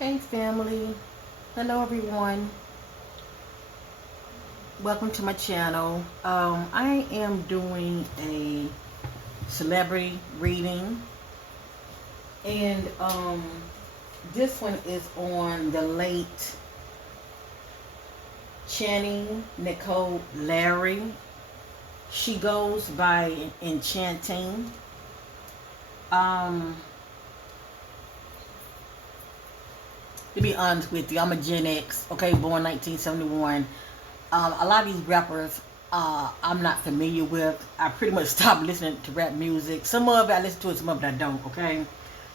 Hey family, hello everyone. Welcome to my channel. I am doing a celebrity reading, and this one is on the late Channing Nicole Larry. She goes by Enchanting. Um, to be honest with you, I'm a Gen X, okay, born 1971. A lot of these rappers I'm not familiar with. I pretty much stopped listening to rap music. Some of it I listen to it, some of it I don't, okay?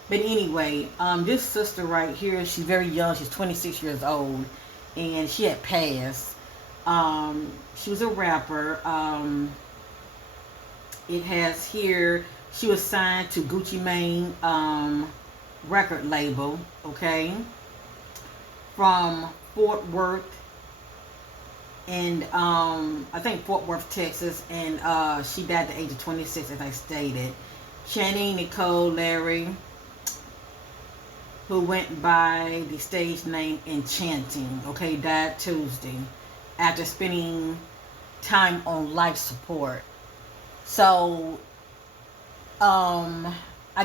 But anyway, this sister right here, she's very young. She's 26 years old. And she had passed. She was a rapper. It has here, she was signed to Gucci Mane record label, okay? From Fort Worth, and I think Fort Worth, Texas, and she died at the age of 26, as I stated. Channing Nicole Larry, who went by the stage name Enchanting, okay, died Tuesday after spending time on life support. So, I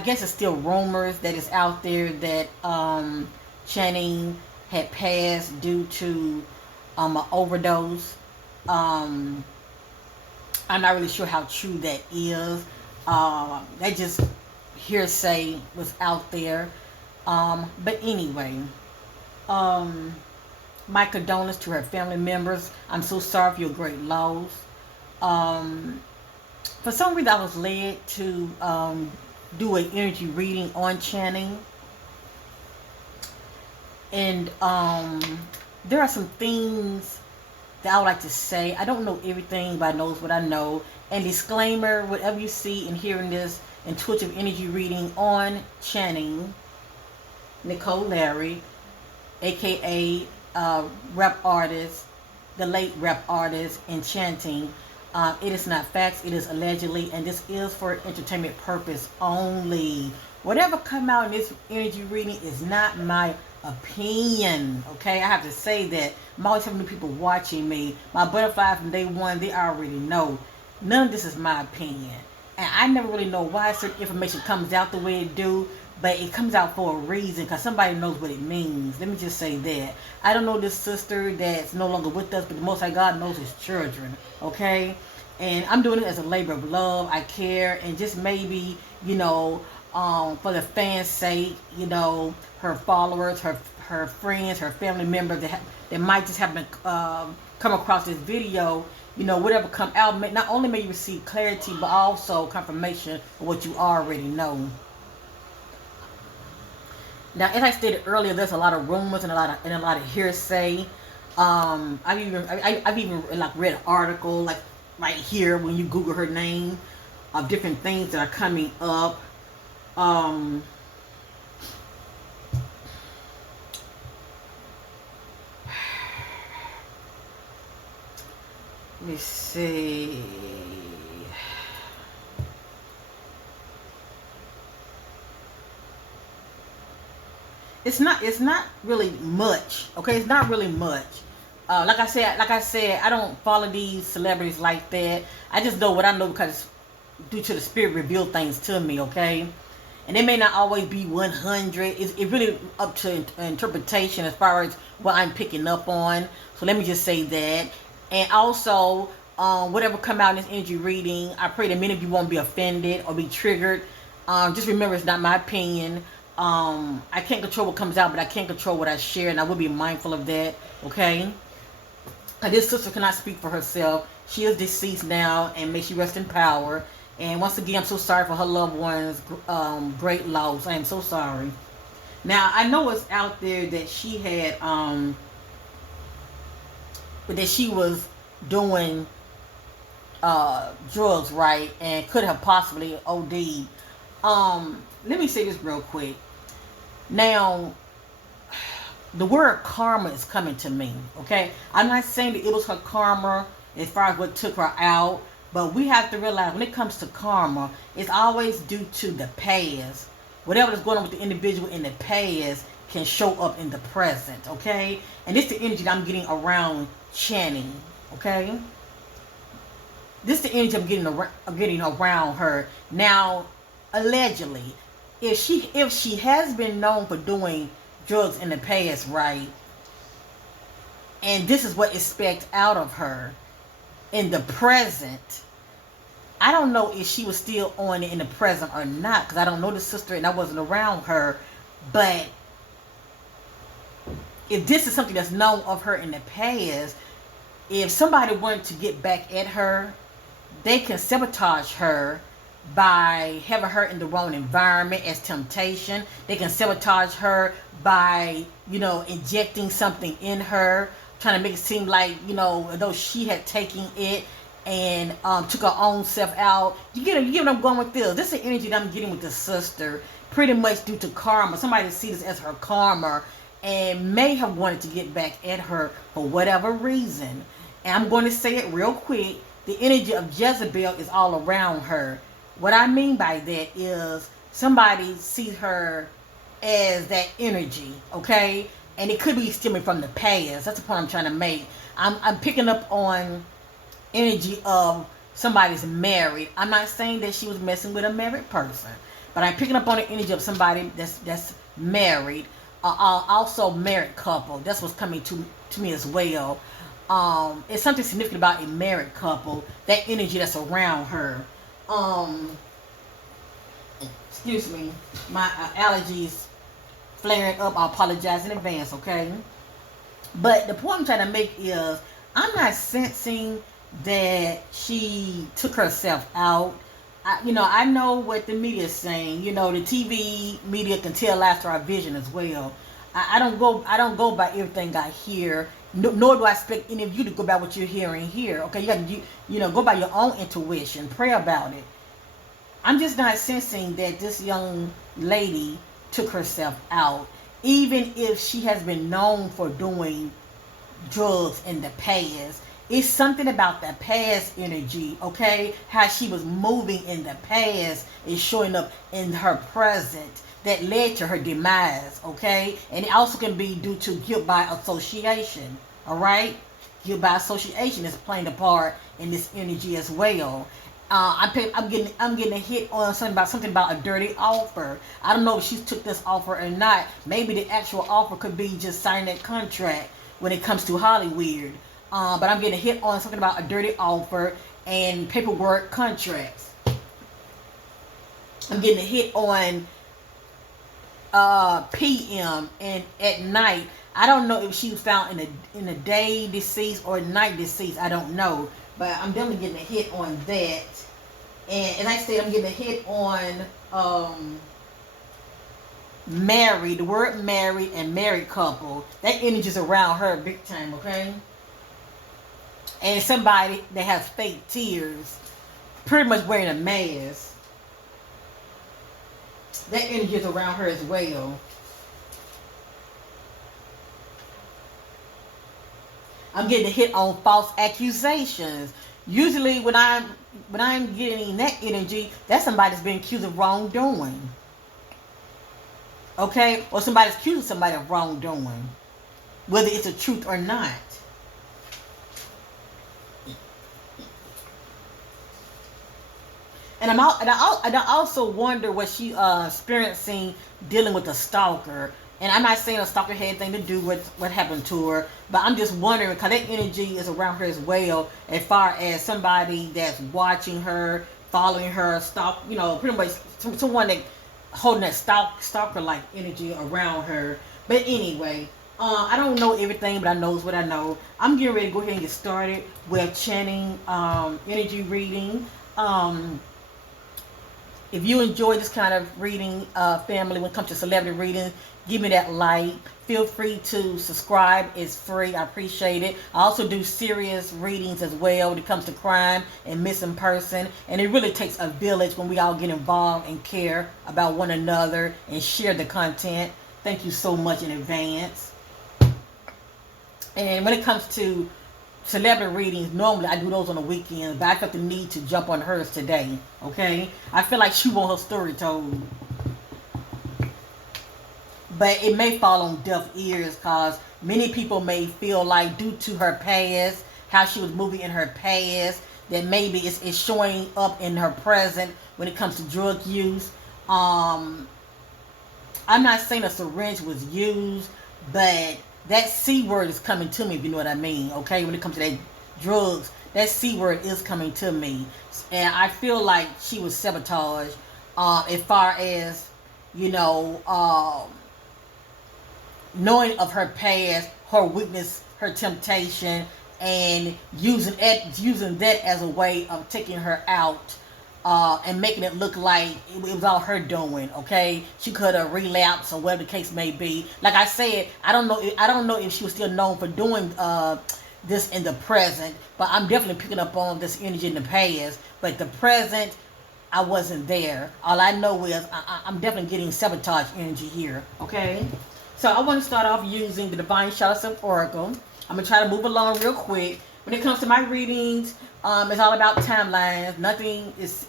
guess it's still rumors that it's out there that Channing had passed due to an overdose. I'm not really sure how true that is. That just hearsay was out there. But anyway, um, my condolences to her family members. I'm so sorry for your great loss. Um, for some reason, I was led to do an energy reading on Channing, and there are some things that I would like to say. I don't know everything, but I know what I know. And disclaimer, whatever you see and hearing this intuitive energy reading on Channing Nicole Larry, aka rap artist, the late rap artist Enchanting. It is not facts, it is allegedly, and this is for entertainment purpose only. Whatever come out in this energy reading is not my opinion, okay? I have to say that. I'm always having new people watching me. My butterfly from day one, they already know. None of this is my opinion. And I never really know why certain information comes out the way it do, but it comes out for a reason, because somebody knows what it means. Let me just say that. I don't know this sister that's no longer with us, but the Most High God knows his children, okay? And I'm doing it as a labor of love. I care, and just maybe, for the fans' sake, her followers, her friends, her family members that might just happen to come across this video, whatever come out, not only may you receive clarity, but also confirmation of what you already know. Now, as I stated earlier, there's a lot of rumors and a lot of hearsay. I've even like read an article like right here when you Google her name of different things that are coming up. Let me see. It's not really much. Okay, it's not really much. Like I said, I don't follow these celebrities like that. I just know what I know because due to the spirit reveal things to me. Okay, and it may not always be 100. It's really up to interpretation as far as what I'm picking up on. So let me just say that. And also, whatever come out in this energy reading, I pray that many of you won't be offended or be triggered. Just remember, it's not my opinion. I can't control what comes out, but I can control what I share, and I will be mindful of that. Okay. This sister cannot speak for herself. She is deceased now, and may she rest in power. And once again, I'm so sorry for her loved ones' great loss. I am so sorry. Now, I know it's out there that she had, that she was doing drugs, right, and could have possibly OD'd. Let me say this real quick. Now, the word karma is coming to me, okay? I'm not saying that it was her karma as far as what took her out, but we have to realize when it comes to karma, it's always due to the past. Whatever is going on with the individual in the past can show up in the present, okay? And this is the energy that I'm getting around Channing, okay? This is the energy I'm getting around her. Now, allegedly, if she has been known for doing drugs in the past, right? And this is what is expected out of her in the present. I don't know if she was still on it in the present or not, because I don't know the sister and I wasn't around her. But if this is something that's known of her in the past, if somebody wanted to get back at her, they can sabotage her by having her in the wrong environment as temptation. They can sabotage her by, injecting something in her, trying to make it seem like, though she had taken it and took her own self out. You get what I'm going with this? This is the energy that I'm getting with the sister, pretty much due to karma. Somebody sees this as her karma and may have wanted to get back at her for whatever reason. And I'm going to say it real quick. The energy of Jezebel is all around her. What I mean by that is somebody sees her as that energy, okay? And it could be stemming from the past. That's the point I'm trying to make. I'm picking up on energy of somebody's married. I'm not saying that she was messing with a married person, but I'm picking up on the energy of somebody that's married, also married couple. That's what's coming to me as well. It's something significant about a married couple, that energy that's around her. Excuse me, my allergies flaring up. I apologize in advance, okay? But the point I'm trying to make is I'm not sensing that she took herself out. I know what the media is saying. The TV media can tell after our vision as well. I don't go by everything I hear. Nor do I expect any of you to go by what you're hearing here. Okay, you got to go by your own intuition. Pray about it. I'm just not sensing that this young lady took herself out, even if she has been known for doing drugs in the past. It's something about the past energy, okay? How she was moving in the past is showing up in her present that led to her demise, okay? And it also can be due to guilt by association, all right? Guilt by association is playing a part in this energy as well. I'm getting a hit on something about a dirty offer. I don't know if she took this offer or not. Maybe the actual offer could be just signing that contract when it comes to Hollywood. But I'm getting a hit on something about a dirty offer and paperwork contracts. I'm getting a hit on PM and at night. I don't know if she was found in a day deceased or night deceased. I don't know, but I'm definitely getting a hit on that. And like I said, I'm getting a hit on married. The word married and married couple. That energy is around her big time. Okay. And somebody that has fake tears, pretty much wearing a mask. That energy is around her as well. I'm getting a hit on false accusations. Usually when I'm getting that energy, that's somebody that's been accused of wrongdoing. Okay? Or somebody's accusing somebody of wrongdoing. Whether it's a truth or not. And I also wonder what she experiencing dealing with a stalker. And I'm not saying a stalker had anything to do with what happened to her, but I'm just wondering because that energy is around her as well, as far as somebody that's watching her, following her, pretty much someone that holding that stalker-like energy around her. But anyway, I don't know everything, but I know what I know. I'm getting ready to go ahead and get started with Channing energy reading. If you enjoy this kind of reading, family, when it comes to celebrity reading, give me that like. Feel free to subscribe. It's free. I appreciate it. I also do serious readings as well when it comes to crime and missing person. And it really takes a village when we all get involved and care about one another and share the content. Thank you so much in advance. And when it comes to celebrity readings, normally I do those on the weekend, but I felt the need to jump on hers today. Okay? I feel like she wants her story told. but it may fall on deaf ears because many people may feel like due to her past, how she was moving in her past, that maybe it's showing up in her present when it comes to drug use. Um, I'm not saying a syringe was used, but that C word is coming to me, if you know what I mean, okay? When it comes to that drugs, that C word is coming to me. And I feel like she was sabotaged as far as, you know, knowing of her past, her weakness, her temptation, and using that as a way of taking her out, and making it look like it was all her doing. Okay, she could have relapsed or whatever the case may be. Like I said, I don't know. I don't know if she was still known for doing this in the present, but I'm definitely picking up on this energy in the past. But the present, I wasn't there. All I know is I'm definitely getting sabotage energy here. Okay. So I want to start off using the Divine Chalice of Oracle. I'm going to try to move along real quick. When it comes to my readings, it's all about timelines. Nothing is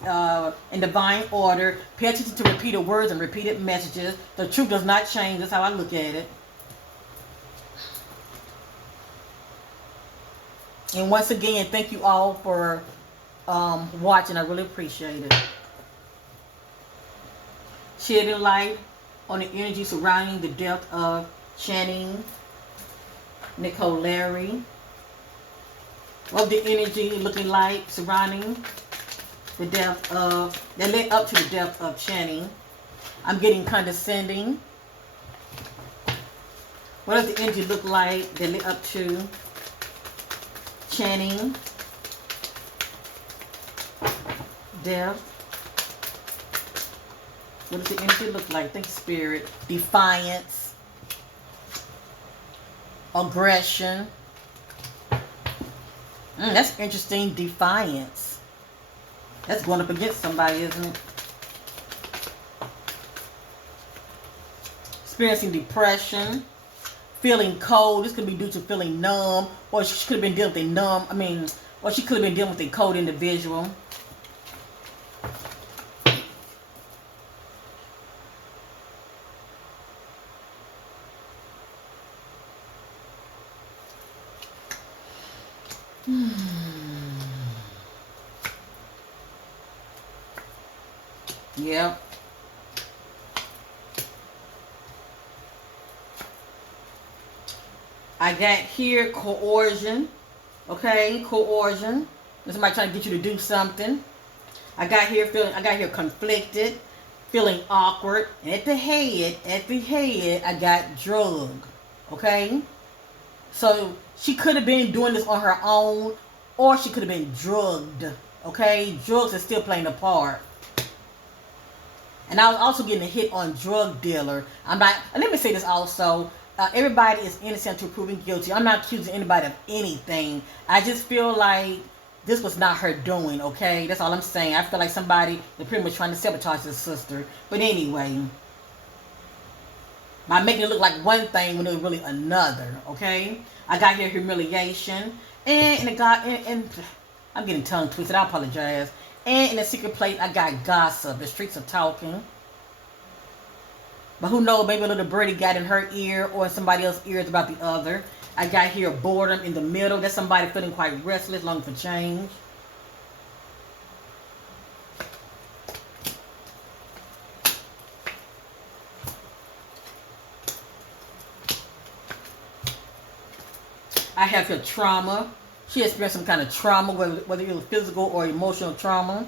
in divine order. Pay attention to repeated words and repeated messages. The truth does not change. That's how I look at it. And once again, thank you all for watching. I really appreciate it. Shedding light on the energy surrounding the death of Channing Nicole Larry. What the energy looking like surrounding the death of, that led up to the death of Channing. I'm getting condescending. What does the energy look like that led up to Channing death? What does the energy look like? Think spirit. Defiance. Aggression. That's interesting. Defiance. That's going up against somebody, isn't it? Experiencing depression. Feeling cold. This could be due to feeling numb. Or she could have been dealing with a or she could have been dealing with a cold individual. Yeah. I got here coercion. Okay, coercion. There's somebody trying to get you to do something. I got here conflicted, feeling awkward. And at the head, I got drug. Okay? So she could have been doing this on her own, or she could have been drugged. Okay? Drugs are still playing a part. And I was also getting a hit on drug dealer. I'm not, let me say this also. Everybody is innocent to proven guilty. I'm not accusing anybody of anything. I just feel like this was not her doing, okay? That's all I'm saying. I feel like somebody is pretty much trying to sabotage his sister. But anyway, by making it look like one thing when it was really another, okay? I got here humiliation. And I'm getting tongue twisted. I apologize. And in the secret place, I got gossip. The streets are talking. But who knows, maybe a little birdie got in her ear or in somebody else's ears about the other. I got here boredom in the middle. That's somebody feeling quite restless, longing for change. I have here trauma. She experienced some kind of trauma, whether it was physical or emotional trauma.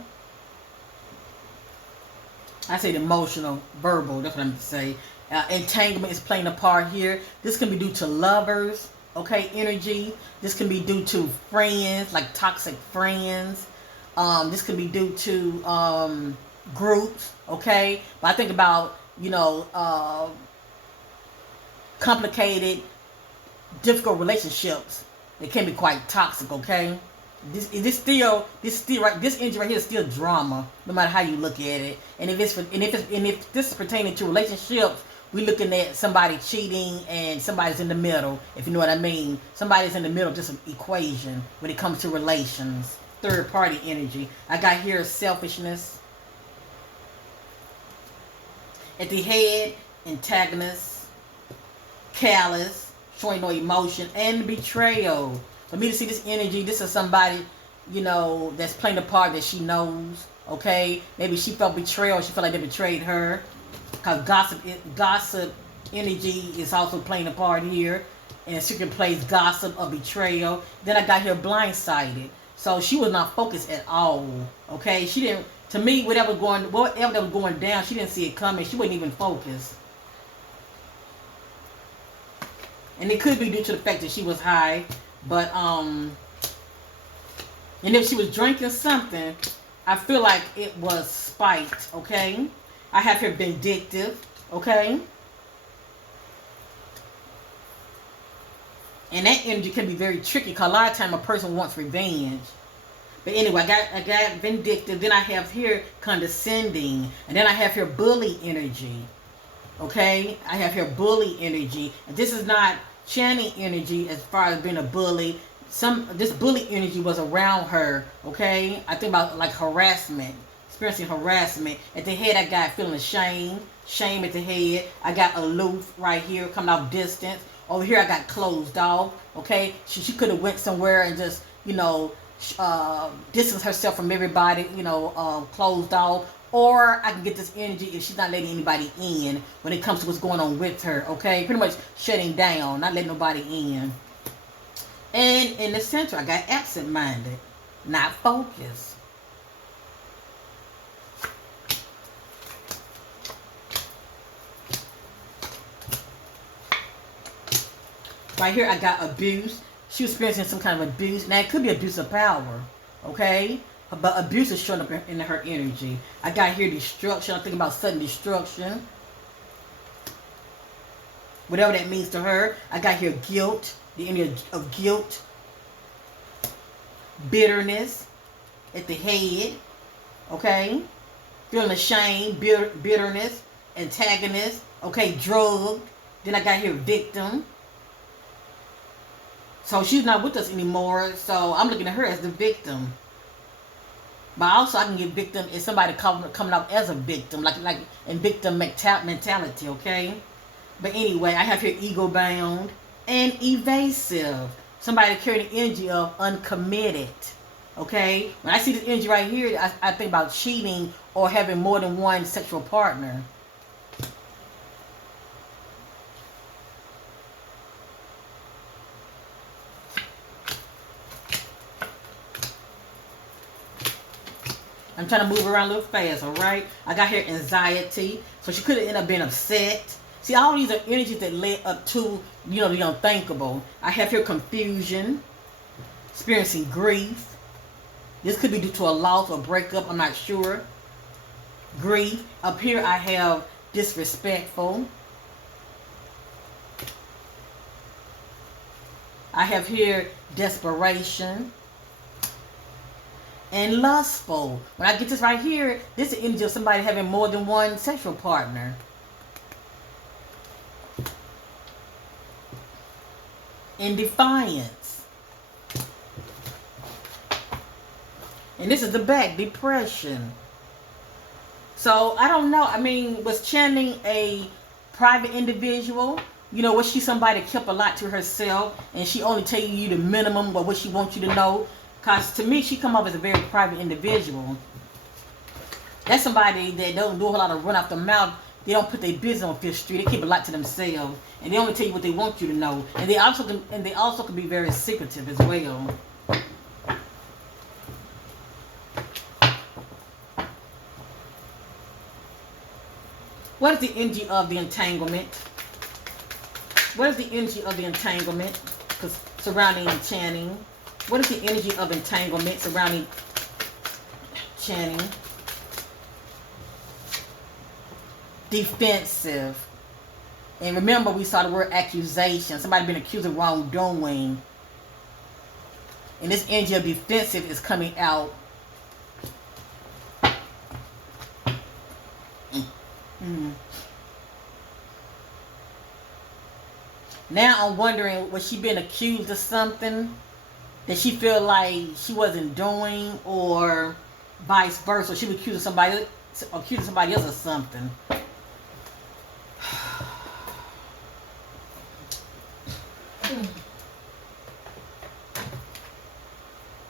I say emotional, verbal, that's what I'm going to say. Entanglement is playing a part here. This can be due to lovers, okay, energy. This can be due to friends, like toxic friends. This could be due to groups, okay. But I think about, complicated, difficult relationships. They can be quite toxic, okay. This energy right here is still drama, no matter how you look at it. And if this is pertaining to relationships, we're looking at somebody cheating and somebody's in the middle, if you know what I mean. Somebody's in the middle of this equation when it comes to relations. Third party energy. I got here selfishness. At the head, antagonist. callous, showing no emotion, and betrayal. For me to see this energy, this is somebody, you know, that's playing the part that she knows. Okay, maybe she felt betrayal. She felt like they betrayed her. Because gossip energy is also playing a part here. And secret plays gossip or betrayal. Then I got here blindsided. So she was not focused at all. Okay, she didn't. To me, whatever that was going down, she didn't see it coming. She wasn't even focused. And it could be due to the fact that she was high, but and if she was drinking something, I feel like it was spite. Okay, I have here vindictive. Okay, and that energy can be very tricky because a lot of time a person wants revenge. But anyway, I got vindictive. Then I have here condescending, and then I have here bully energy. Okay, I have here bully energy, and this is not Channing energy as far as being a bully. This bully energy was around her. Okay, I think about like harassment, experiencing harassment. At the head, I got feeling shame at the head. I got aloof right here, coming off distance. Over here, I got closed off. Okay, she could have went somewhere and just, you know, distance herself from everybody. You know, closed off. Or I can get this energy if she's not letting anybody in when it comes to what's going on with her. Okay, pretty much shutting down, not letting nobody in. And in the center, I got absent-minded, not focused. Right here, I got abuse. She was experiencing some kind of abuse. Now, it could be abuse of power, okay? But abuse is showing up in her energy. I got here destruction. I'm thinking about sudden destruction. Whatever that means to her. I got here guilt. The energy of guilt. Bitterness at the head. Okay? Feeling ashamed. Bitterness. Antagonist. Okay? Drugged. Then I got here victim. So she's not with us anymore. So I'm looking at her as the victim. But also I can get victim is somebody coming out as a victim, like in victim mentality, okay? But anyway, I have here ego bound and evasive. Somebody carrying the energy of uncommitted, okay? When I see this energy right here, I think about cheating or having more than one sexual partner. I'm trying to move around a little fast, all right? I got here anxiety. So she could have ended up being upset. See, all these are energies that led up to, you know, the unthinkable. I have here confusion, experiencing grief. This could be due to a loss or breakup, I'm not sure. Grief. Up here I have disrespectful. I have here desperation. And lustful. When I get this right here, this is the energy of somebody having more than one sexual partner. In defiance. And this is the back, depression. So, I don't know. I mean, was Channing a private individual? You know, was she somebody that kept a lot to herself and she only tell you the minimum of what she wants you to know? Because to me, she come up as a very private individual. That's somebody that don't do a whole lot of run off the mouth. They don't put their business on Fifth Street. They keep a lot to themselves. And they only tell you what they want you to know. And they also can be very secretive as well. What is the energy of the entanglement? What is the energy of the entanglement surrounding Channing? What is the energy of entanglement surrounding Channing? Defensive. And remember, we saw the word accusation. Somebody been accused of wrongdoing. And this energy of defensive is coming out. Now I'm wondering, was she being accused of something that she feel like she wasn't doing, or vice versa? She was accusing somebody else of something.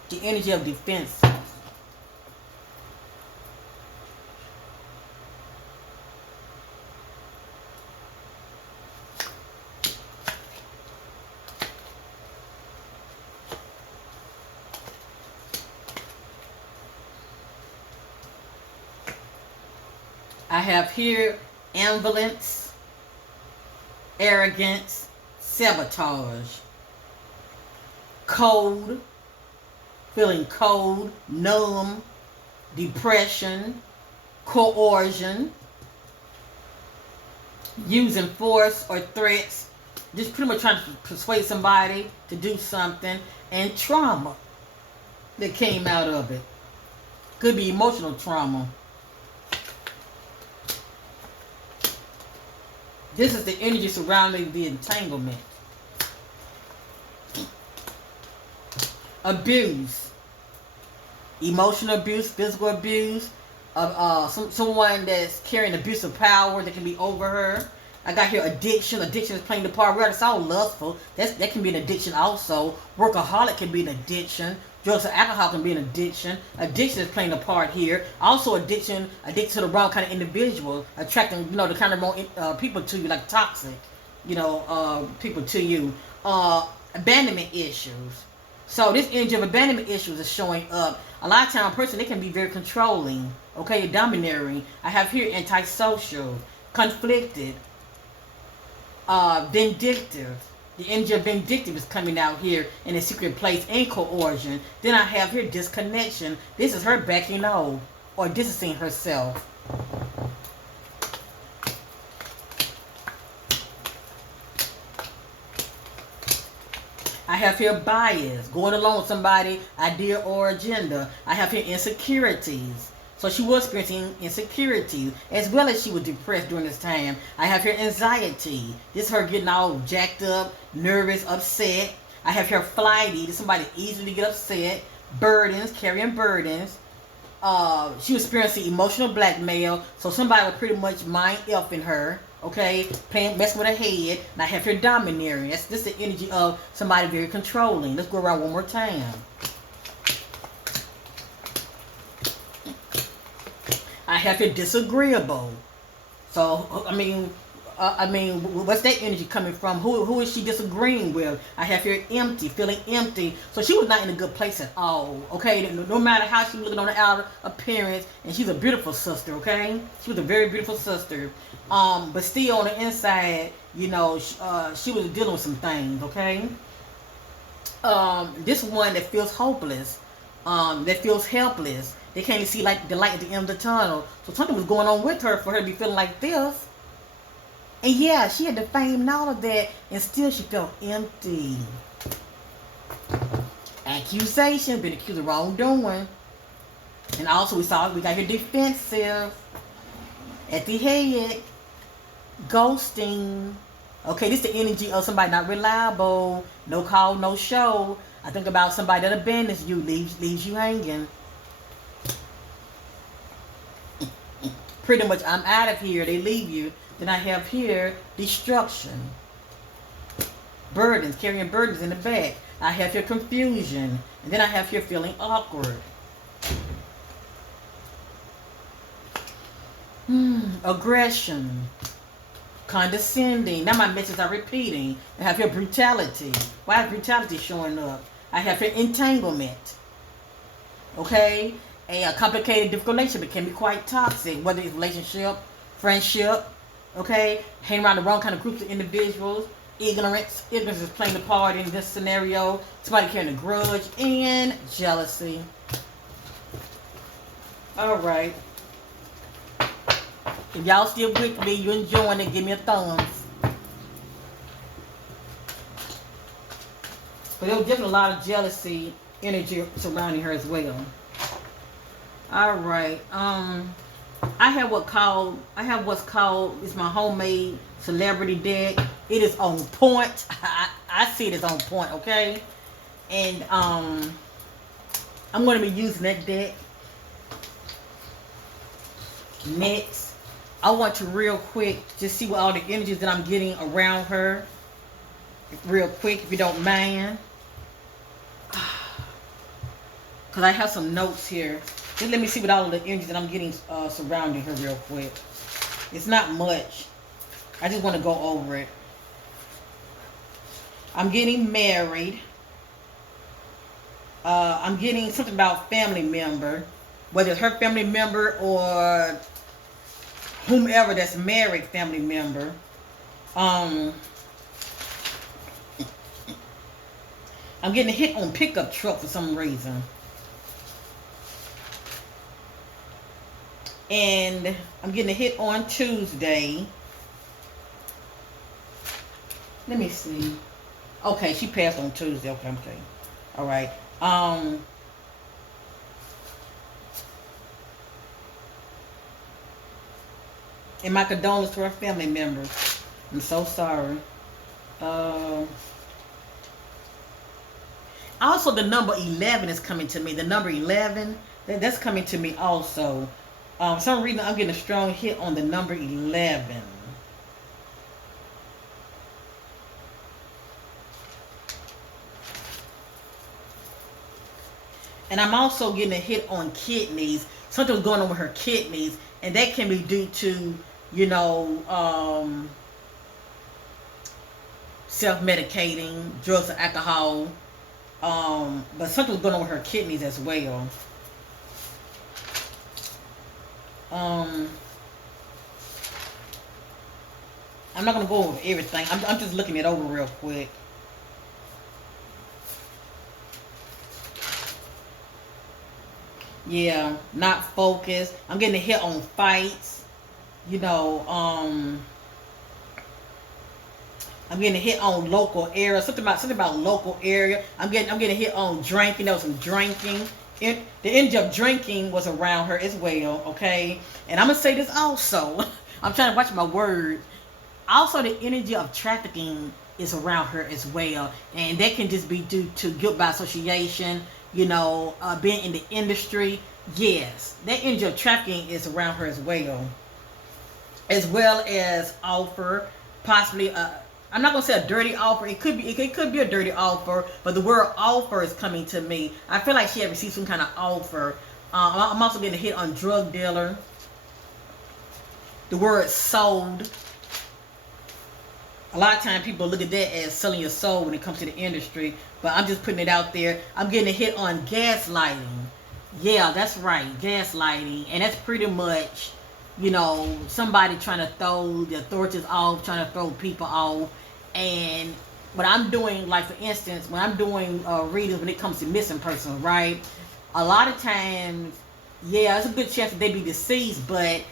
The energy of defense. I have here ambivalence, arrogance, sabotage, cold, feeling cold, numb, depression, coercion, using force or threats, just pretty much trying to persuade somebody to do something, and trauma that came out of it. Could be emotional trauma. This is the energy surrounding the entanglement. Abuse. Emotional abuse, physical abuse. Someone that's carrying abusive power that can be over her. I got here addiction. Addiction is playing the part. It's all lustful. That can be an addiction also. Workaholic can be an addiction. Drugs and alcohol can be an addiction. Addiction is playing a part here. Also addiction to the wrong kind of individual. Attracting, the kind of wrong people to you, like toxic, people to you. Abandonment issues. So this energy of abandonment issues is showing up. A lot of time, a person, they can be very controlling, okay, domineering. I have here antisocial, conflicted, vindictive. The energy of vindictive is coming out here in a secret place, and coercion. Then I have here disconnection. This is her backing off or distancing herself. I have here bias, going along with somebody's idea or agenda. I have here insecurities. So she was experiencing insecurity, as well as she was depressed during this time. I have here anxiety. This is her getting all jacked up, nervous, upset. I have here flighty. This is somebody easily get upset. Burdens, carrying burdens. She was experiencing emotional blackmail. So somebody was pretty much mind elfing her. Okay, messing with her head. And I have here domineering. This is the energy of somebody very controlling. Let's go around one more time. I have here disagreeable. So what's that energy coming from? Who is she disagreeing with? I have here empty, feeling empty. So she was not in a good place at all. Okay, no matter how she was looking on the outer appearance, and she's a beautiful sister. Okay, she was a very beautiful sister. But still on the inside, she was dealing with some things. Okay. This one that feels hopeless, that feels helpless. They can't even see like the light at the end of the tunnel. So something was going on with her for her to be feeling like this. And yeah, she had the fame and all of that, and still she felt empty. Accusation, been accused of wrongdoing. And also we got here defensive. At the head, ghosting. Okay, this is the energy of somebody not reliable, no call, no show. I think about somebody that abandons you, leaves you hanging. Pretty much, I'm out of here. They leave you. Then I have here destruction. Burdens, carrying burdens in the back. I have here confusion. And then I have here feeling awkward. Aggression. Condescending. Now my messages are repeating. I have here brutality. Why is brutality showing up? I have here entanglement. Okay? A complicated, difficult relationship can be quite toxic, whether it's relationship, friendship, okay? Hang around the wrong kind of groups of individuals. Ignorance is playing a part in this scenario. Somebody carrying a grudge, and jealousy. All right. If y'all still with me, you enjoying it, give me a thumbs. But there was definitely a lot of jealousy energy surrounding her as well. All right. I have what's called it's my homemade celebrity deck. It is on point. I see it as on point, okay? And I'm going to be using that deck. Next, I want to real quick just see what all the energies that I'm getting around her. real quick, if you don't mind. Because I have some notes here. Just let me see what all of the energy that I'm getting surrounding her real quick. It's not much. I just want to go over it. I'm getting married. I'm getting something about family member. Whether it's her family member or whomever that's married family member. I'm getting a hit on pickup truck for some reason. And I'm getting a hit on Tuesday. Let me see. Okay, she passed on Tuesday. Okay. All right. And my condolences to her family members. I'm so sorry. Also, the number 11 is coming to me. The number 11, that's coming to me also. For some reason, I'm getting a strong hit on the number 11. And I'm also getting a hit on kidneys. Something's going on with her kidneys. And that can be due to, you know, self-medicating, drugs or alcohol. But something's going on with her kidneys as well. I'm not going to go over everything. I'm just looking it over real quick. Yeah, not focused. I'm getting a hit on fights. You know, I'm getting a hit on local area. Something about local area. I'm getting a hit on drinking. There was some drinking. The energy of drinking was around her as well. Okay, and I'm gonna say this also. I'm trying to watch my words. Also, the energy of trafficking is around her as well, and that can just be due to guilt by association. You know, being in the industry. Yes, that energy of trafficking is around her as well as offer, possibly. I'm not gonna say a dirty offer. It could be a dirty offer, but the word offer is coming to me. I feel like she had received some kind of offer. I'm also getting a hit on drug dealer. The word sold. A lot of times people look at that as selling your soul when it comes to the industry, but I'm just putting it out there. I'm getting a hit on gaslighting. Yeah, that's right, gaslighting, and that's pretty much, you know, somebody trying to throw the authorities off, trying to throw people off. And what I'm doing, like for instance, when I'm doing readings when it comes to missing persons, right? A lot of times, yeah, it's a good chance that they be deceased, but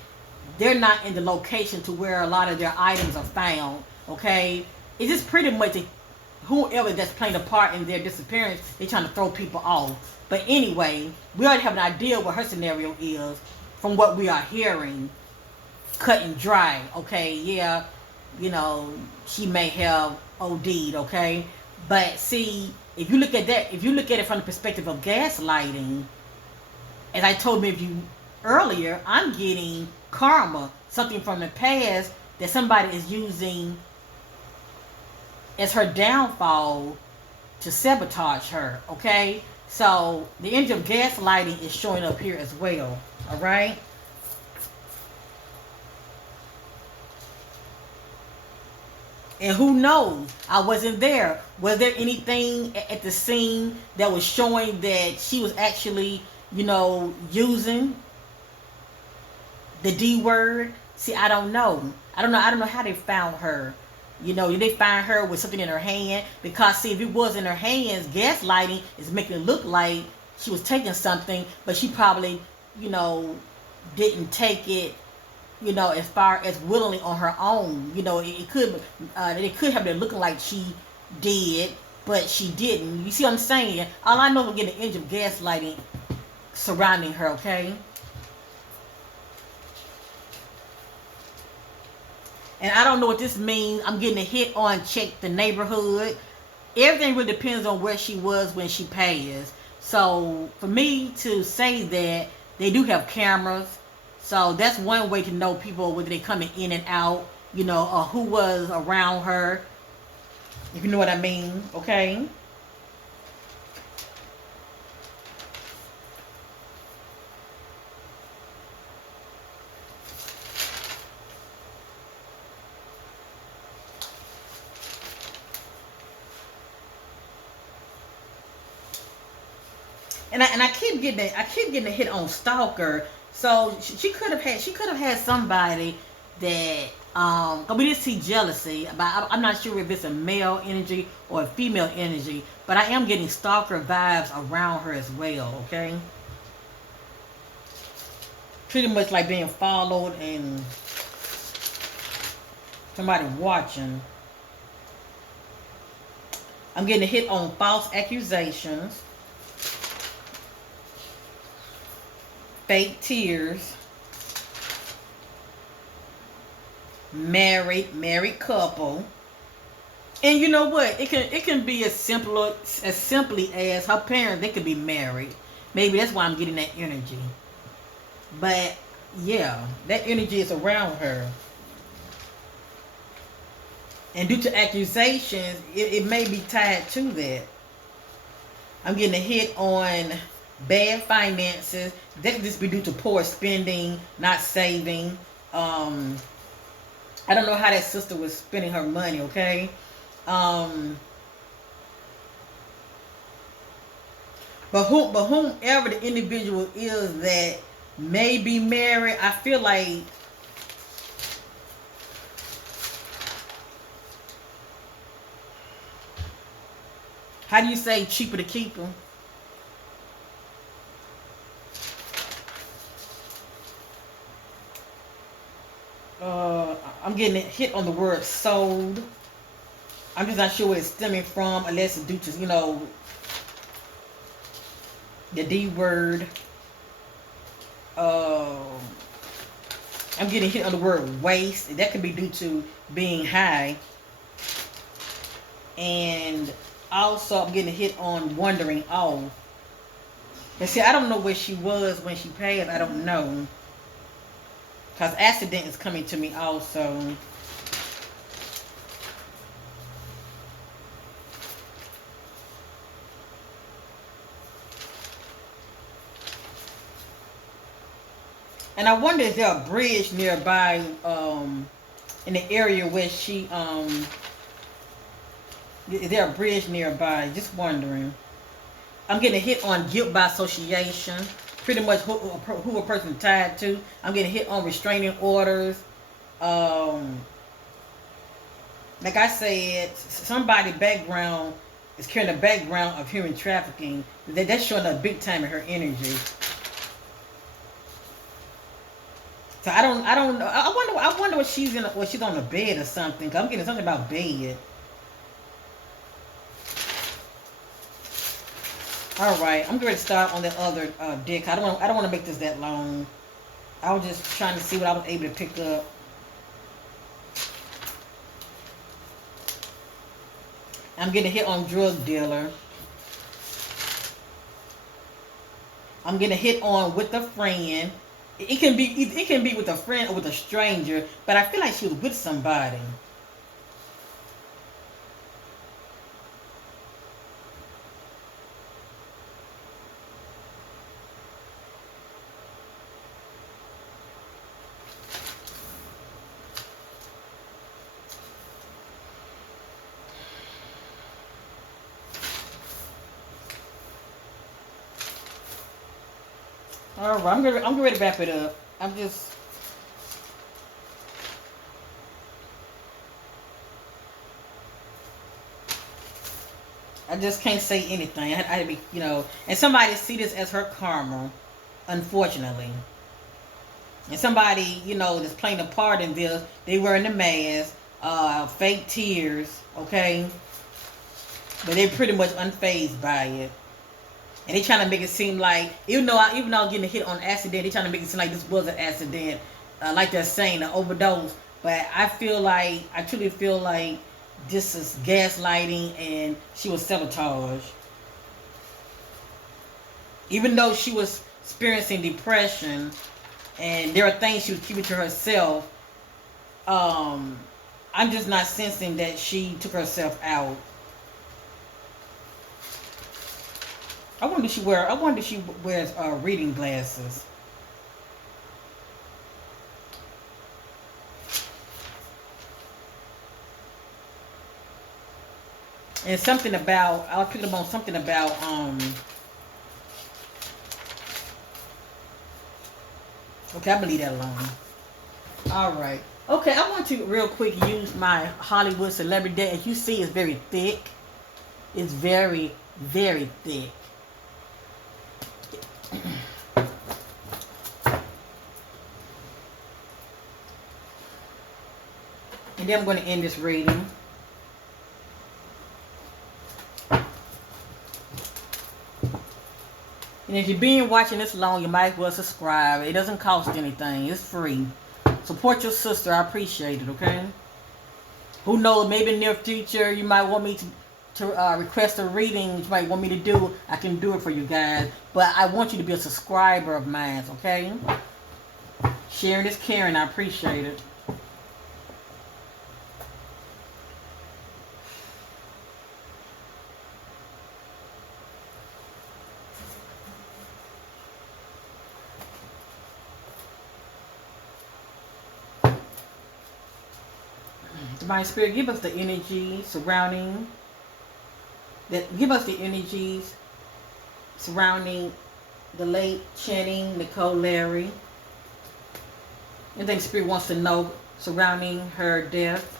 they're not in the location to where a lot of their items are found. Okay, it's just pretty much whoever that's playing a part in their disappearance, they're trying to throw people off. But anyway, we already have an idea what her scenario is from what we are hearing, cut and dry. Okay, yeah, you know, she may have OD'd. Okay, but see, if you look at that, if you look at it from the perspective of gaslighting, as I told you earlier, I'm getting karma, something from the past that somebody is using as her downfall to sabotage her. Okay, so the energy of gaslighting is showing up here as well. All right. And who knows? I wasn't there. Was there anything at the scene that was showing that she was actually, you know, using the D word? See, I don't know. I don't know how they found her. You know, they find her with something in her hand, because see, if it was in her hands, gaslighting is making it look like she was taking something, but she probably, you know, didn't take it, you know, as far as willingly on her own. You know, it could have been looking like she did, but she didn't. You see what I'm saying? All I know is getting the edge of gaslighting surrounding her. Okay. And I don't know what this means. I'm getting a hit on check the neighborhood. Everything really depends on where she was when she passed. So for me to say that, they do have cameras. So that's one way to know people, whether they're coming in and out, you know, or who was around her. If you know what I mean, okay? And I keep getting it. I keep getting a hit on stalker. So she could have had somebody that we didn't see jealousy, but I'm not sure if it's a male energy or a female energy, but I am getting stalker vibes around her as well. Okay, pretty much like being followed and somebody watching. I'm getting a hit on false accusations, fake tears, married couple. And you know what? It can be as simply as her parents. They could be married. Maybe that's why I'm getting that energy. But yeah, that energy is around her. And due to accusations, it may be tied to that. I'm getting a hit on bad finances. That could just be due to poor spending, not saving. Um, I don't know how that sister was spending her money. Okay, um, but whomever the individual is that may be married, I feel like how do you say cheaper to keep them? I'm getting a hit on the word sold. I'm just not sure where it's stemming from, unless it's due to the D word. Um, I'm getting hit on the word waste. That could be due to being high. And also, I'm getting hit on wandering off. And see, I don't know where she was when she passed. I don't know. Because accident is coming to me also. And I wonder is there a bridge nearby in the area where she is there a bridge nearby? Just wondering. I'm getting a hit on guilt by association. Pretty much who a person tied to. I'm getting hit on restraining orders. Um, like I said, somebody background is carrying the background of human trafficking. That's showing up big time in her energy. So I don't know. I wonder what she's in. What she's on the bed or something. Cause I'm getting something about bed. All right, I'm going to start on the other deck. I don't want to make this that long. I was just trying to see what I was able to pick up. I'm getting hit on drug dealer. I'm getting hit on with a friend. It can be with a friend or with a stranger, but I feel like she was with somebody. All right, I'm ready to wrap it up. I just can't say anything. I be, and somebody see this as her karma, unfortunately. And somebody, that's playing a part in this, they wearing the mask, fake tears, okay? But they're pretty much unfazed by it. And they trying to make it seem like, even though I'm getting a hit on accident, they trying to make it seem like this was an accident, like they're saying, an overdose. But I truly feel like this is gaslighting and she was sabotage. Even though she was experiencing depression and there are things she was keeping to herself, um, I'm just not sensing that she took herself out. I wonder if she wears reading glasses. And something about, I was picking up on something about okay, I'm gonna leave that alone. All right. Okay, I want to real quick use my Hollywood celebrity deck. As you see, it's very thick. It's very, very thick. And then I'm going to end this reading. And if you've been watching this long, you might as well subscribe. It doesn't cost anything. It's free. Support your sister. I appreciate it, okay? Who knows, maybe in the near future, you might want me to request a reading. You might want me to do. I can do it for you guys. But I want you to be a subscriber of mine, okay? Sharing is caring. I appreciate it. Divine Spirit, give us the energy surrounding that. Give us the energies surrounding the late Channing Nicole Larry. Anything Spirit wants to know surrounding her death.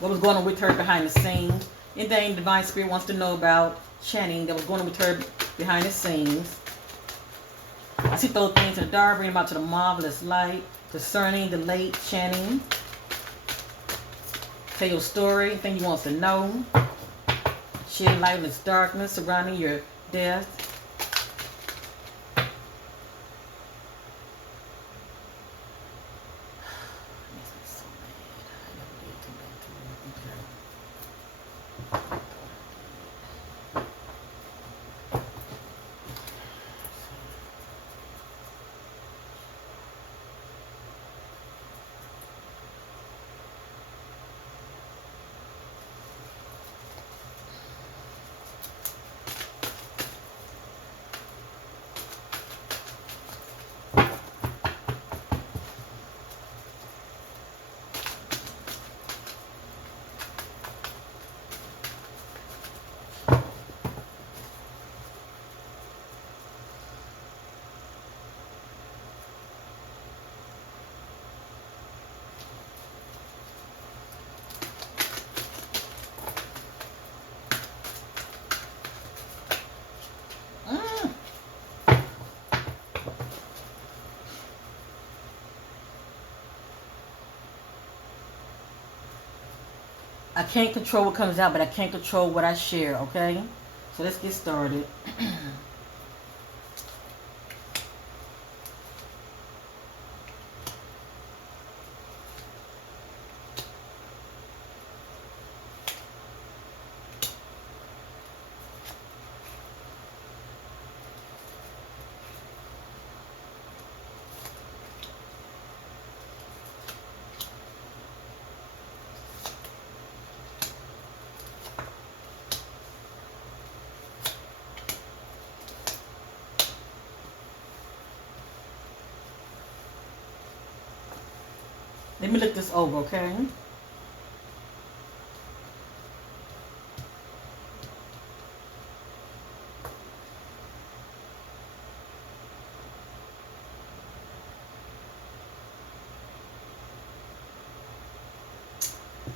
What was going on with her behind the scenes. Anything Divine Spirit wants to know about Channing that was going on with her behind the scenes. I see those things in the dark, bring them out to the marvelous light. Concerning the late Channing. Tell your story, anything you want to know. Shed light in this darkness surrounding your death. Makes me so mad. I never did come back to it. Okay. I can't control what comes out, but I can't control what I share, okay? So let's get started. Let me look this over, okay?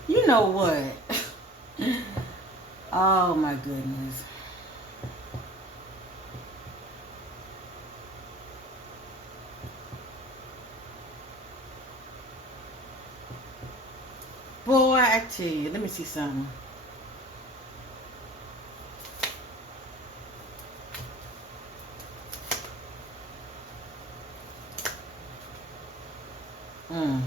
You know what? Oh my goodness. Boy, I tell you, let me see something. Mm.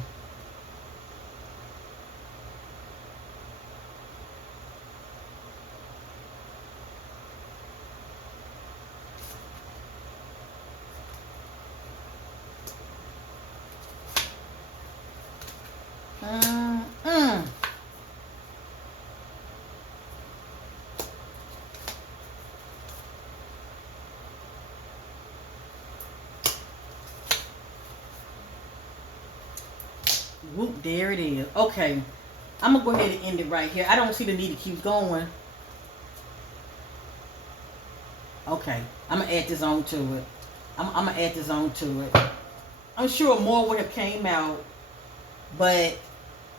mm. Whoop, there it is. Okay. I'm going to go ahead and end it right here. I don't see the need to keep going. Okay. I'm going to add this on to it. I'm going to add this on to it. I'm sure more would have came out. But,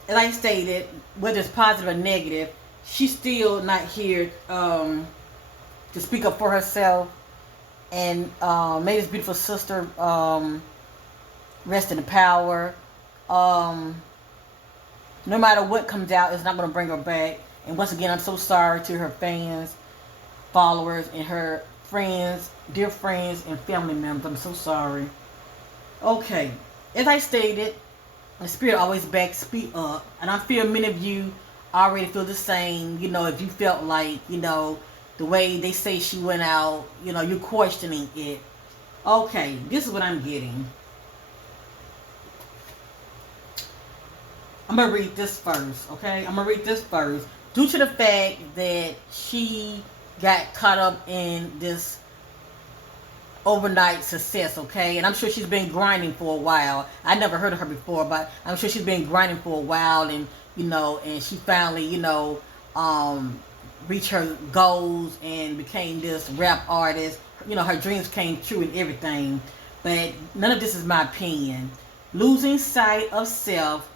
as I stated, whether it's positive or negative, she's still not here to speak up for herself. And may this beautiful sister rest in the power. No matter what comes out, it's not going to bring her back. And once again, I'm so sorry to her fans, followers, and her friends, dear friends, and family members. I'm so sorry. Okay, as I stated, the spirit always backs me up. And I feel many of you already feel the same. You know, if you felt like, you know, the way they say she went out, you know, you're questioning it. Okay, this is what I'm getting. I'm going to read this first, okay? I'm going to read this first. Due to the fact that she got caught up in this overnight success, okay? And I'm sure she's been grinding for a while. I never heard of her before, but I'm sure she's been grinding for a while. And, you know, and she finally, you know, reached her goals and became this rap artist. You know, her dreams came true and everything. But none of this is my opinion. Losing sight of self,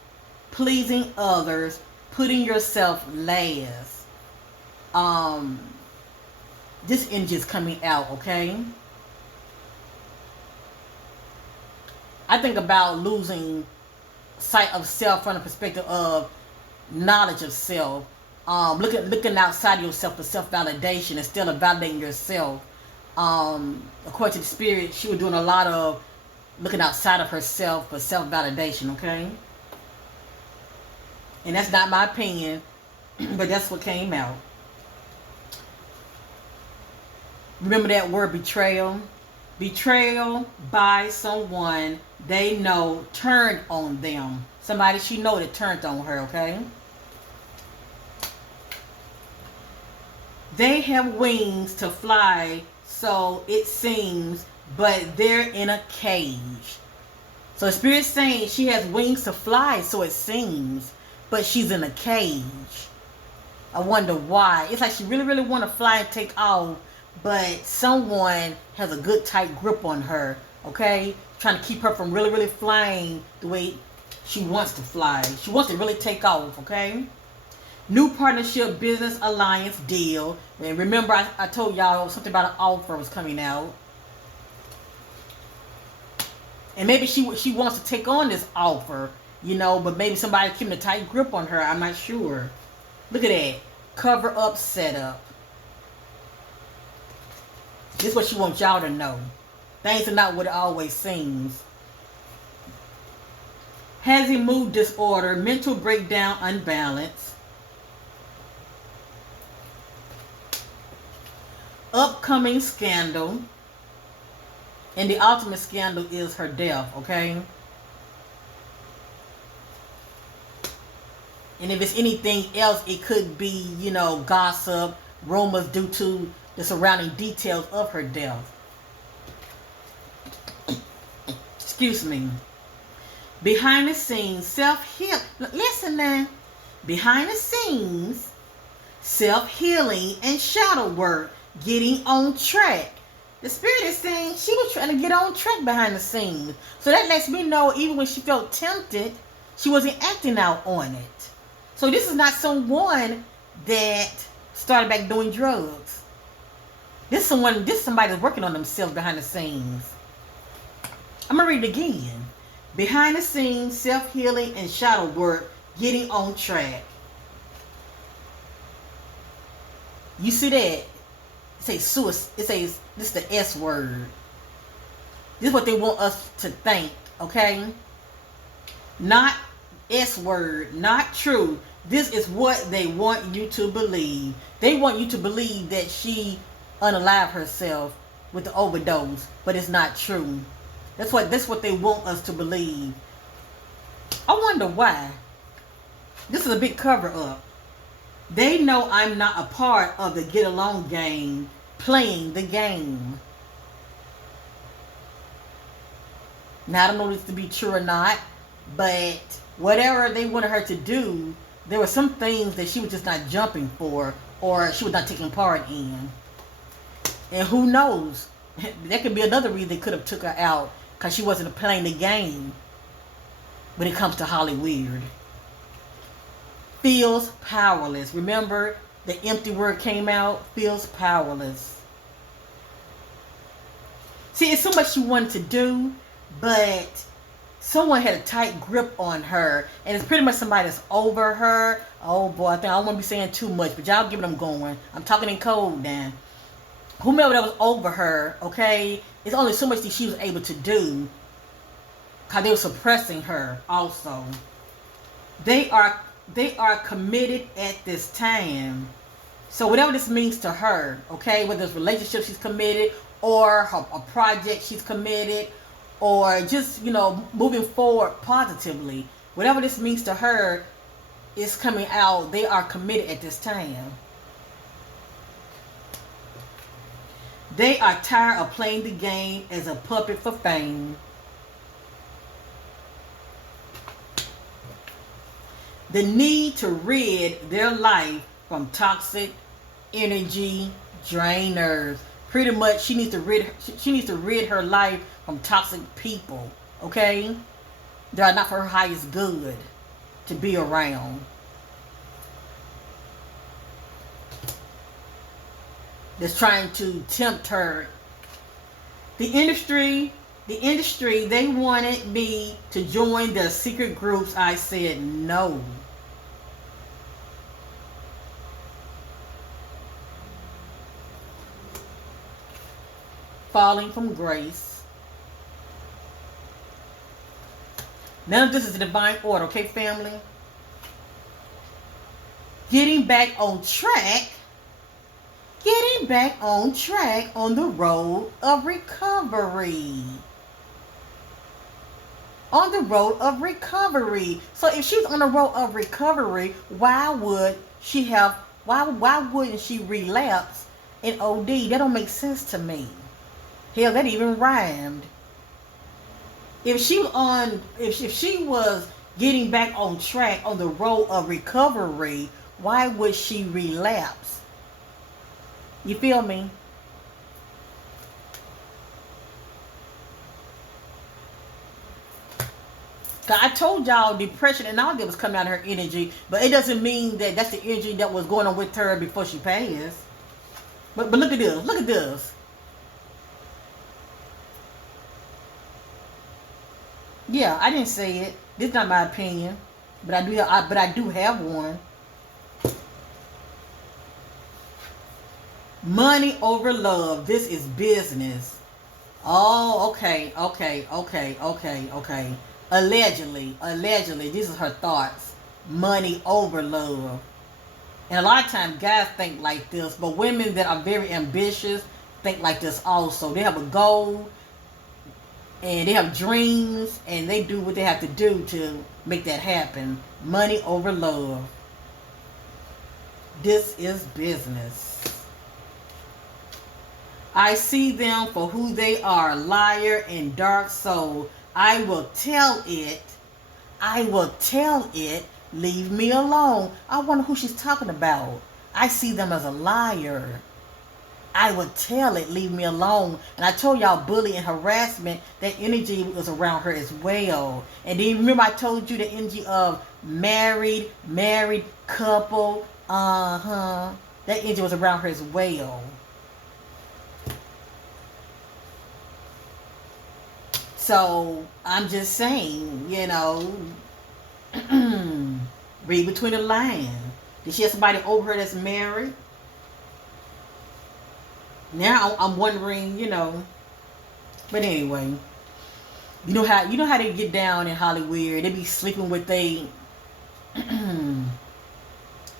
pleasing others, putting yourself last. This energy is coming out, okay? I think about losing sight of self from the perspective of knowledge of self. Looking outside of yourself for self-validation instead of validating yourself. According to the spirit, she was doing a lot of looking outside of herself for self-validation, okay? And that's not my opinion, but that's what came out. Remember that word betrayal? Betrayal by someone they know turned on them. Somebody she know that turned on her, okay? They have wings to fly, so it seems, but they're in a cage. So the spirit's saying she has wings to fly, so it seems, but she's in a cage. I wonder why. It's like she really, really want to fly and take off, but someone has a good tight grip on her, okay? Trying to keep her from really, really flying the way she wants to fly. She wants to really take off, okay? New partnership, business, alliance, deal. And remember, I told y'all something about an offer was coming out. And maybe she wants to take on this offer, you know, but maybe somebody keeping a tight grip on her. I'm not sure. Look at that. Cover up, setup. This is what she wants y'all to know. Things are not what it always seems. Has a mood disorder, mental breakdown, unbalance. Upcoming scandal. And the ultimate scandal is her death, okay? And if it's anything else, it could be, you know, gossip, rumors due to the surrounding details of her death. Excuse me. Behind the scenes, self-heal. Listen now. Behind the scenes, self-healing and shadow work, getting on track. The spirit is saying she was trying to get on track behind the scenes. So that lets me know even when she felt tempted, she wasn't acting out on it. So this is not someone that started back doing drugs. This is somebody that's working on themselves behind the scenes. I'm going to read it again. Behind the scenes, self-healing and shadow work, getting on track. You see that? It says suicide. It says, this is the S word. This is what they want us to think, okay? Not S word, not true. This is what they want you to believe. They want you to believe that she unalived herself with the overdose, but it's not true. That's what they want us to believe. I wonder why. This is a big cover up. They know I'm not a part of the get along game, playing the game. Now, I don't know this to be true or not, but whatever they wanted her to do, there were some things that she was just not jumping for, or she was not taking part in. And who knows? That could be another reason they could have took her out, because she wasn't playing the game when it comes to Hollywood. Feels powerless. Remember, the empty word came out? Feels powerless. See, it's so much she wanted to do, but someone had a tight grip on her, and it's pretty much somebody that's over her. Oh boy, I don't want to be saying too much, but y'all give them going. I'm talking in code now. Whomever that was over her, okay, it's only so much that she was able to do, because they were suppressing her also. They are committed at this time. So whatever this means to her, okay, whether it's relationship she's committed, or a project she's committed, or just, moving forward positively, whatever this means to her is coming out. They are committed at this time. They are tired of playing the game as a puppet for fame. The need to rid their life from toxic energy drainers. Pretty much, she needs to rid her life from toxic people. Okay, they are not for her highest good to be around. That's trying to tempt her. The industry, they wanted me to join their secret groups. I said no. Falling from grace. None of this is a divine order, okay, family? Getting back on track. Getting back on track on the road of recovery. On the road of recovery. So if she's on the road of recovery, why wouldn't she relapse in OD? That don't make sense to me. Hell, that even rhymed. If she was getting back on track on the road of recovery, why would she relapse? You feel me? Cause I told y'all depression and all that was coming out of her energy, but it doesn't mean that that's the energy that was going on with her before she passed. But look at this. Look at this. Yeah, I didn't say it. This is not my opinion, but I do have one. Money over love. This is business. Oh, okay. Allegedly, this is her thoughts. Money over love. And a lot of times guys think like this, but women that are very ambitious think like this also. They have a goal, and they have dreams, and they do what they have to do to make that happen. Money over love. This is business. I see them for who they are, liar and dark soul. I will tell it, leave me alone. I wonder who she's talking about. I see them as a liar. I would tell it, leave me alone. And I told y'all bully and harassment, that energy was around her as well. And then remember I told you the energy of married couple. That energy was around her as well. So I'm just saying, read between the lines. Did she have somebody over her that's married? Now I'm wondering, But anyway, you know how they get down in Hollywood. They be sleeping with they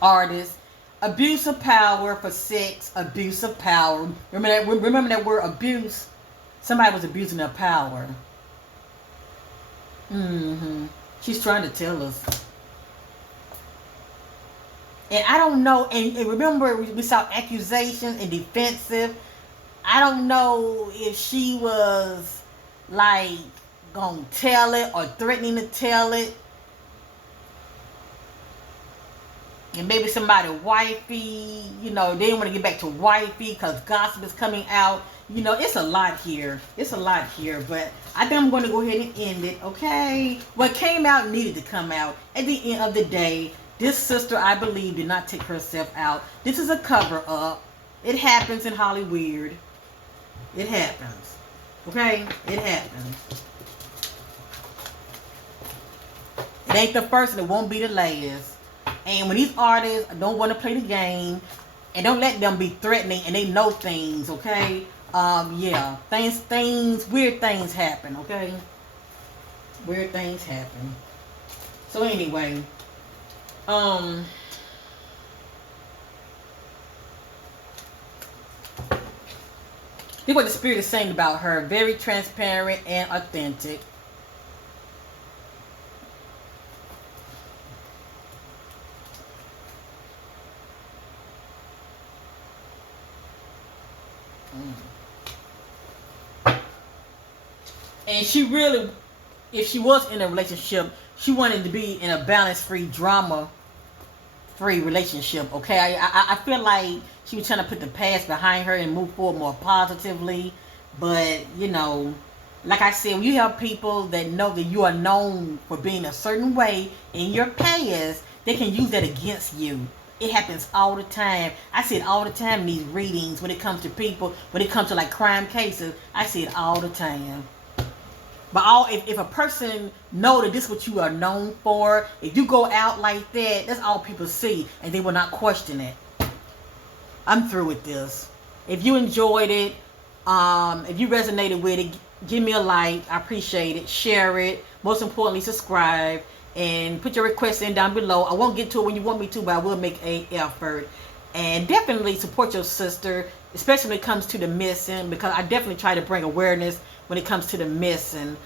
artists. Abuse of power for sex. Abuse of power. Remember that word abuse. Somebody was abusing their power. She's trying to tell us. And I don't know, and remember we saw accusations and defensive. I don't know if she was like gonna tell it or threatening to tell it. And maybe somebody wifey, they didn't want to get back to wifey because gossip is coming out. It's a lot here. It's a lot here, but I think I'm going to go ahead and end it, okay? What came out needed to come out. At the end of the day, this sister, I believe, did not take herself out. This is a cover-up. It happens in Hollywood. It happens. Okay? It happens. It ain't the first and it won't be the last. And when these artists don't want to play the game, and don't let them be threatening, and they know things, okay? Yeah, weird things happen, okay? Weird things happen. So anyway, here's what the Spirit is saying about her. Very transparent and authentic. And she really, if she was in a relationship, she wanted to be in a balance-free, drama-free relationship, okay? I feel like she was trying to put the past behind her and move forward more positively. But, like I said, when you have people that know that you are known for being a certain way in your past, they can use that against you. It happens all the time. I see it all the time in these readings when it comes to people, when it comes to like crime cases. I see it all the time. But if a person know that this is what you are known for, if you go out like that, that's all people see, and they will not question it. I'm through with this. If you enjoyed it, if you resonated with it, give me a like. I appreciate it. Share it. Most importantly, subscribe. And put your requests in down below. I won't get to it when you want me to, but I will make an effort. And definitely support your sister, especially when it comes to the missing, because I definitely try to bring awareness when it comes to the missing.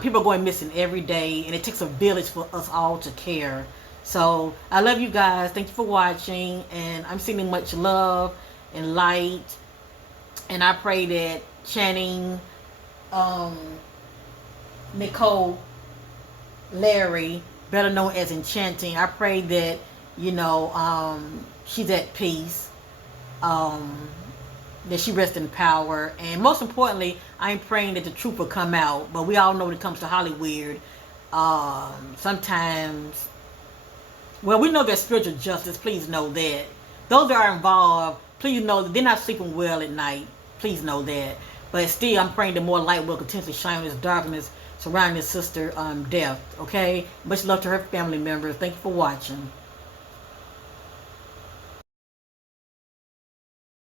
People are going missing every day, and it takes a village for us all to care. So I love you guys. Thank you for watching, and I'm sending much love and light. And I pray that Channing Nicole Larry, better known as Enchanting, I pray that she's at peace, that she rests in power, and most importantly, I'm praying that the truth will come out. But we all know when it comes to Hollywood, sometimes, well, we know there's spiritual justice. Please know that those that are involved, please know that they're not sleeping well at night. Please know that. But still, I'm praying that more light will continuously shine on this darkness surrounding his sister death. Okay, much love to her family members. Thank you for watching.